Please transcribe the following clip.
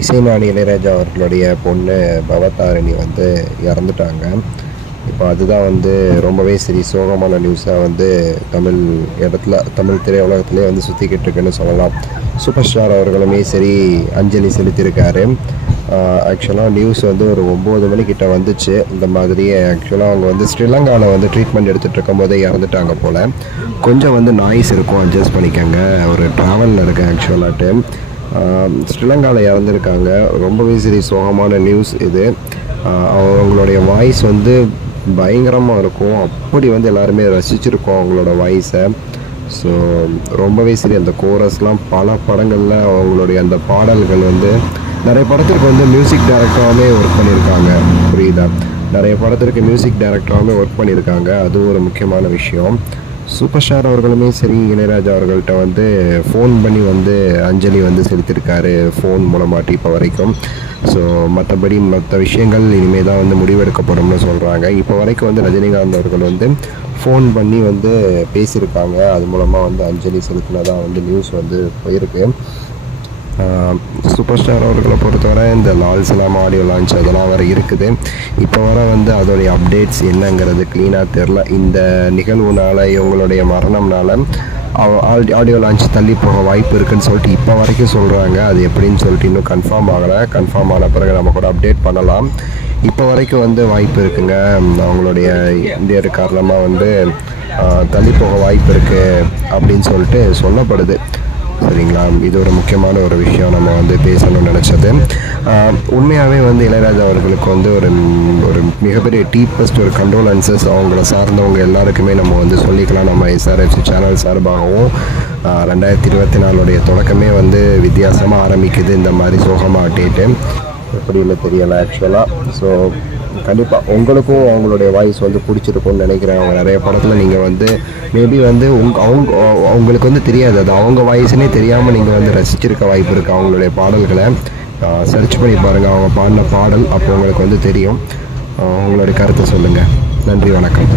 இசைஞானி இளையராஜா அவர்களுடைய பொண்ணு பவதாரிணி வந்து இறந்துட்டாங்க. இப்போ அதுதான் வந்து ரொம்பவே சரி சோகமான நியூஸாக வந்து தமிழ் திரையுலகத்திலே வந்து சுற்றிக்கிட்டு இருக்குன்னு சொல்லலாம். சூப்பர் ஸ்டார் அவர்களுமே சரி அஞ்சலி செலுத்தியிருக்காரு. ஆக்சுவலாக நியூஸ் வந்து ஒரு 9 மணிக்கிட்ட வந்துச்சு. இந்த மாதிரியே ஆக்சுவலாக அவங்க வந்து ஸ்ரீலங்காவில் வந்து ட்ரீட்மெண்ட் எடுத்துகிட்டு இருக்கும் போதே இறந்துட்டாங்க போல். கொஞ்சம் வந்து நாய்ஸ் இருக்கும், அட்ஜஸ்ட் பண்ணிக்கோங்க. ஒரு ட்ராவலில் இருக்கேன் ஆக்சுவலாட்டு. ஸ்ரீலங்காவில் இறந்துருக்காங்க. ரொம்பவே சரி சோகமான நியூஸ் இது. அவங்களுடைய வாய்ஸ் வந்து பயங்கரமாக இருக்கும். அப்படி வந்து எல்லாருமே ரசிச்சிருக்கோம் அவங்களோட வாய்ஸை. ஸோ ரொம்பவே சரி அந்த கோரஸ்லாம் பல படங்களில் அவங்களுடைய அந்த பாடல்கள் வந்து நிறைய படத்திற்கு வந்து மியூசிக் டைரக்டராகவே ஒர்க் பண்ணியிருக்காங்க. புரியுதா? நிறைய படத்திற்கு மியூசிக் டைரக்டராகவே ஒர்க் பண்ணியிருக்காங்க. அது ஒரு முக்கியமான விஷயம். சூப்பர் ஸ்டார் அவர்களுமே சரி இளையராஜா அவர்கள்ட்ட வந்து ஃபோன் பண்ணி வந்து அஞ்சலி வந்து செலுத்தியிருக்காரு, ஃபோன் மூலமாட்டி இப்போ வரைக்கும். ஸோ மற்ற விஷயங்கள் இனிமேல் தான் வந்து முடிவெடுக்கப்படும்னு சொல்கிறாங்க. இப்போ வரைக்கும் வந்து ரஜினிகாந்த் அவர்கள் வந்து ஃபோன் பண்ணி வந்து பேசியிருக்காங்க. அது மூலமாக வந்து அஞ்சலி செலுத்தினதாக வந்து நியூஸ் வந்து போயிருக்கு. சூப்பர் ஸ்டார் அவர்களை பொறுத்தவரை இந்த லால் சலாம் ஆடியோ லான்ச் அதெல்லாம் வர இருக்குது. இப்போ வர வந்து அதோடைய அப்டேட்ஸ் என்னங்கிறது க்ளீனாக தெரில. இந்த நிகழ்வுனால் இவங்களுடைய மரணம்னால ஆடியோ லான்ச் தள்ளி போக வாய்ப்பு இருக்குதுன்னு சொல்லிட்டு இப்போ வரைக்கும் சொல்கிறாங்க. அது எப்படின்னு சொல்லிட்டு இன்னும் கன்ஃபார்ம் ஆகலை. கன்ஃபார்ம் ஆன பிறகு நம்ம கூட அப்டேட் பண்ணலாம். இப்போ வரைக்கும் வந்து வாய்ப்பு இருக்குங்க. அவங்களுடைய இந்தியர் காரணமாக வந்து தள்ளி போக வாய்ப்பு இருக்குது அப்படின்னு சொல்லிட்டு சொல்லப்படுது. சரிங்களா? இது ஒரு முக்கியமான ஒரு விஷயம் நம்ம வந்து பேசணும்னு நினச்சது. உண்மையாகவே வந்து இளையராஜா அவர்களுக்கு வந்து ஒரு மிகப்பெரிய டீப்பஸ்ட் ஒரு கண்டோலன்சஸ் அவங்கள சார்ந்தவங்க எல்லாருக்குமே நம்ம வந்து சொல்லிக்கலாம். நம்ம SRFC சேனல் சார்பாகவும் 2024 தொடக்கமே வந்து வித்தியாசமாக ஆரம்பிக்குது. இந்த மாதிரி சோகமாக அட்டேட்டு எப்படி இல்லை தெரியலை ஆக்சுவலாக. ஸோ கண்டிப்பாக உங்களுக்கும் அவங்களுடைய வாய்ஸ் வந்து பிடிச்சிருக்கும்னு நினைக்கிறேன். அவங்க நிறைய படத்தில் நீங்கள் வந்து மேபி வந்து அவங்களுக்கு வந்து தெரியாது, அது அவங்க வாய்ஸ்னே தெரியாமல் நீங்கள் வந்து ரசிச்சிருக்க வாய்ப்பு இருக்குது. அவங்களுடைய பாடல்களை சர்ச் பண்ணி பாருங்கள், அவங்க பாடின பாடல் அப்போ உங்களுக்கு வந்து தெரியும். உங்களுடைய கருத்தை சொல்லுங்கள். நன்றி, வணக்கம்.